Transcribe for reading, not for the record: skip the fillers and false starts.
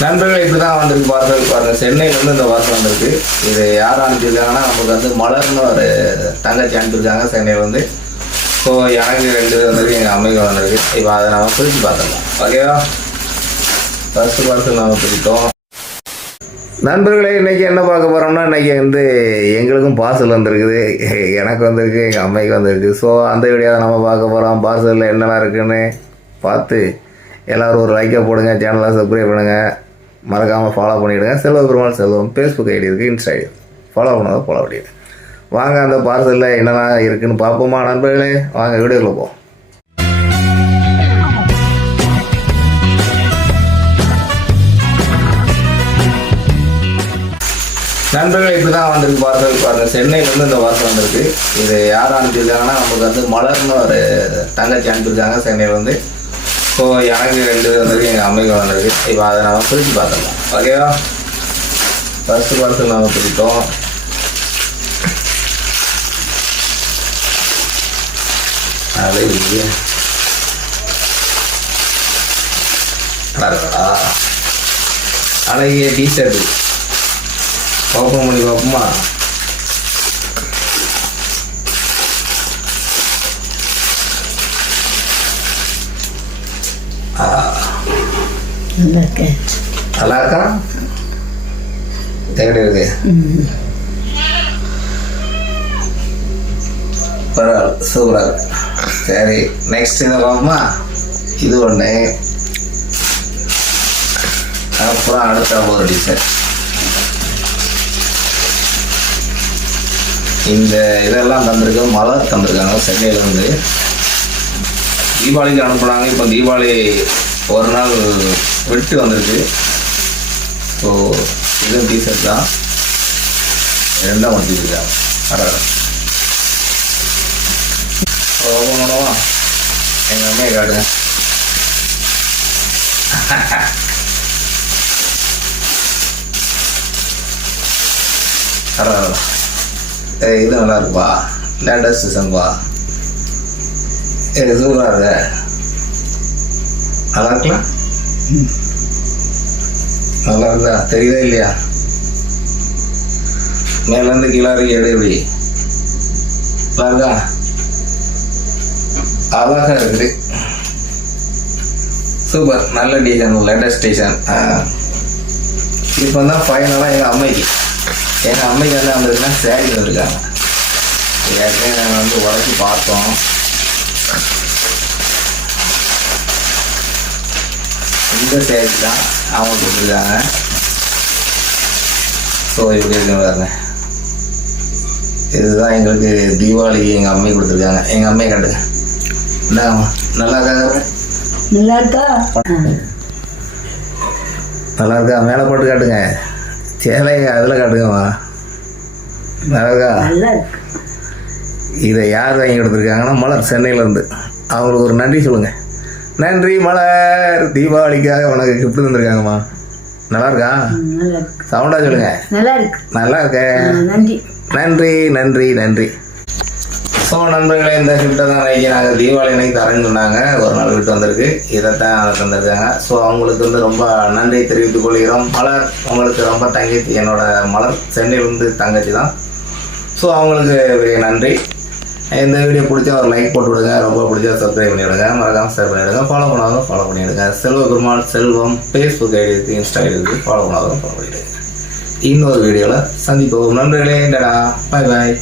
நண்பர்கள் இப்படி தான் வந்திருக்கு பார்சல் பாருங்கள். சென்னையிலேருந்து இந்த பார்சல் வந்திருக்கு. இது யார் அனுப்பிச்சிருக்காங்கன்னா நமக்கு வந்து மலர்னு ஒரு தங்கச்சி அனுப்பிச்சிருக்காங்க சென்னையில். ஸோ எனக்கு 2 வந்திருக்கு, எங்கள் அம்மைக்கு வந்திருக்கு. இப்போ அதை நம்ம பிரித்து பார்த்துக்கலாம். ஓகேவா? ஃபஸ்ட்டு பார்சல் நம்ம பிரித்தோம். நண்பர்களே, இன்றைக்கி என்ன பார்க்க போகிறோம்னா, இன்றைக்கி வந்து எங்களுக்கும் பார்சல் வந்திருக்குது. எனக்கு வந்திருக்கு, எங்கள் அம்மைக்கு வந்திருக்கு. ஸோ அந்த வீடியோ தான் நம்ம பார்க்க போகிறோம். பார்சலில் என்னெல்லாம் இருக்குதுன்னு பார்த்து எல்லோரும் ஒரு லைக்கை போடுங்க, சேனலை சப்ஸ்கிரைப் பண்ணுங்கள், மறக்காமல் ஃபாலோ பண்ணிவிடுங்க. செல்வபெருமாள் செல்வம் ஃபேஸ்புக் ஐடி இருக்குது, இன்ஸ்டா ஐடி ஃபாலோ பண்ணாத ஃபாலோ பண்ணிவிடுங்க. வாங்க அந்த பார்சலில் என்னெல்லாம் இருக்குதுன்னு பார்ப்போமா நண்பர்களே? வாங்க வீடியோக்குள்ள போவோம். நண்பர்கள் இப்படி தான் வந்திருக்கு பார்சல் பாருங்கள். சென்னையிலேருந்து இந்த பார்சல் வந்திருக்கு. இது யார் அனுப்பிச்சிருக்காங்கன்னா நமக்கு வந்து மலர்னு ஒரு தங்கச்சி அனுப்பிச்சிருக்காங்க சென்னையில். ஸோ எனக்கு 2 வந்திருக்கு, எங்கள் அம்மைக்கு வந்திருக்கு. இப்போ அதை நம்ம பிரித்து பார்த்துக்கலாம். ஓகேவா? ஃபஸ்ட்டு பார்சல் நம்ம பிரித்தோம். அழகிய டிஷர்ட்டு ஓப்பன் பண்ணி பார்ப்போமா? நல்லா இருக்கா? எப்படி இருக்கு? பரவாயில்ல, சூப்பராக இருக்கு. சரி, நெக்ஸ்ட் இதை பார்ப்போமா? இது ஒன்று, அப்புறம் அடுத்த ஒரு டிஷர்ட். இந்த இதெல்லாம் தந்திருக்கு, மலர் தந்திருக்காங்க சென்னையிலேருந்து. தீபாவளிக்கு அனுப்புனாங்க. இப்போ தீபாவளி ஒரு நாள் விட்டு வந்திருக்கு. ஸோ இதுவும் டிஷர்ட் தான், 2 வச்சுருக்காங்க. ஓப்பன் எங்கள் அம்மையை காட்டுங்க. இது நல்லா இருக்குப்பா, லேட்டஸ்ட் சீசன்பா. இது சூப்பராக இருக்கு. நல்லா இருக்கலாம். நல்லா இருக்கா? தெரியுதா இல்லையா? மேலேருந்து கீழே வரைக்கும் எப்படி நல்லா இருக்கா? அழகாக இருக்குது. சூப்பர், நல்ல டிசைன், லேட்டஸ்ட் டிசைன். இப்போ தான் ஃபைனலாக எங்கள் அம்மைக்கு வந்து வந்துருக்குன்னா சேரீ வந்துருக்காங்க. ஏற்கனவே நாங்கள் வந்து உடச்சி பார்த்தோம். இந்த சேரீ தான் அவங்க கொடுத்துருக்காங்க. ஸோ இப்படி இருக்கு பாருங்க. இதுதான் எங்களுக்கு தீபாவளிக்கு எங்கள் அம்மை கொடுத்துருக்காங்க. எங்கள் அம்மையை காட்டுங்க. இந்தாங்கம்மா, நல்லா இருக்காங்க? நல்லா இருக்கா? நல்லா இருக்கா? மேலே போட்டு காட்டுங்க. சேலைங்க அதில் காட்டுங்கம்மா. நல்லா இருக்கா? நல்லா இருக்கு. இதை யார் வாங்கி கொடுத்துருக்காங்கன்னா மலர் சென்னையிலேருந்து. அவங்களுக்கு ஒரு நன்றி சொல்லுங்கள். நன்றி மலர், தீபாவளிக்காக உனக்கு கிஃப்ட் தந்துருக்காங்கம்மா. நல்லா இருக்கா? சவுண்டாக சொல்லுங்க. நல்லா இருக்கு. நல்லா இருக்கேன். நன்றி நன்றி நன்றி நன்றி. ஸோ நண்பர்களே, இந்த கிஃப்ட்டை தான் நாங்கள் தீபாவளி அன்னைக்கு தரேன்னு சொன்னாங்க. ஒரு நாள் விட்டு வந்திருக்கு. இதைத்தான் அதை தந்திருக்காங்க. ஸோ அவங்களுக்கு வந்து ரொம்ப நன்றி தெரிவித்துக் கொள்கிறோம். மலர், உங்களுக்கு ரொம்ப தங்கச்சி, என்னோட மலர் சென்னையிலேருந்து தங்கச்சி தான். ஸோ அவங்களுக்கு பெரிய நன்றி. இந்த வீடியோ பிடிச்சா ஒரு லைக் போட்டு விடுங்க, ரொம்ப பிடிச்சா சப்ஸ்கிரைப் பண்ணிவிடுங்க, மறக்காமல் ஷேர் பண்ணிவிடுங்க, ஃபாலோ பண்ணாதவங்க ஃபாலோ பண்ணிவிடுங்க. செல்வபெருமாள் செல்வம் ஃபேஸ்புக் ஐடி இருக்குது, இன்ஸ்டா ஐடி இருக்குது, ஃபாலோ பண்ணாதவங்க ஃபாலோ பண்ணிவிடுங்க. இன்னொரு வீடியோவில் சந்திப்போம் நண்பர்களே. பாய் பாய்.